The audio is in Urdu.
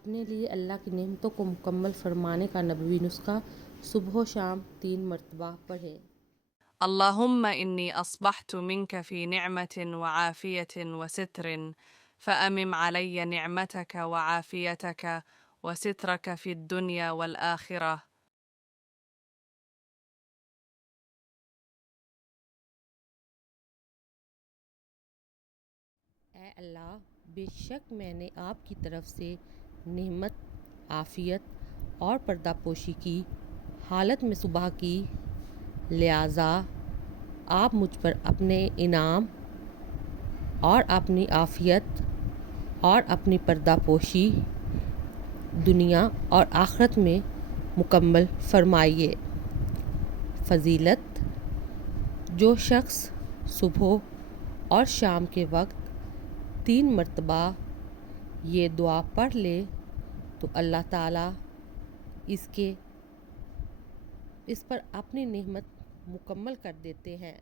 اپنے لیے اللہ کی نعمتوں کو مکمل فرمانے کا نبوی نسخہ صبح و شام 3 مرتبہ پڑھیں۔ اللهم إني أصبحت منك في نعمة وعافية وستر فأمم علي نعمتك وعافيتك وسترك في الدنيا والآخرة۔ اے اللہ، بے شک میں نے آپ کی طرف سے نعمت، عافیت اور پردہ پوشی کی حالت میں صبح کی، لہٰذا آپ مجھ پر اپنے انعام اور اپنی عافیت اور اپنی پردہ پوشی دنیا اور آخرت میں مکمل فرمائیے۔ فضیلت: جو شخص صبح اور شام کے وقت 3 مرتبہ یہ دعا پڑھ لے تو اللہ تعالیٰ اس پر اپنی نعمت مکمل کر دیتے ہیں۔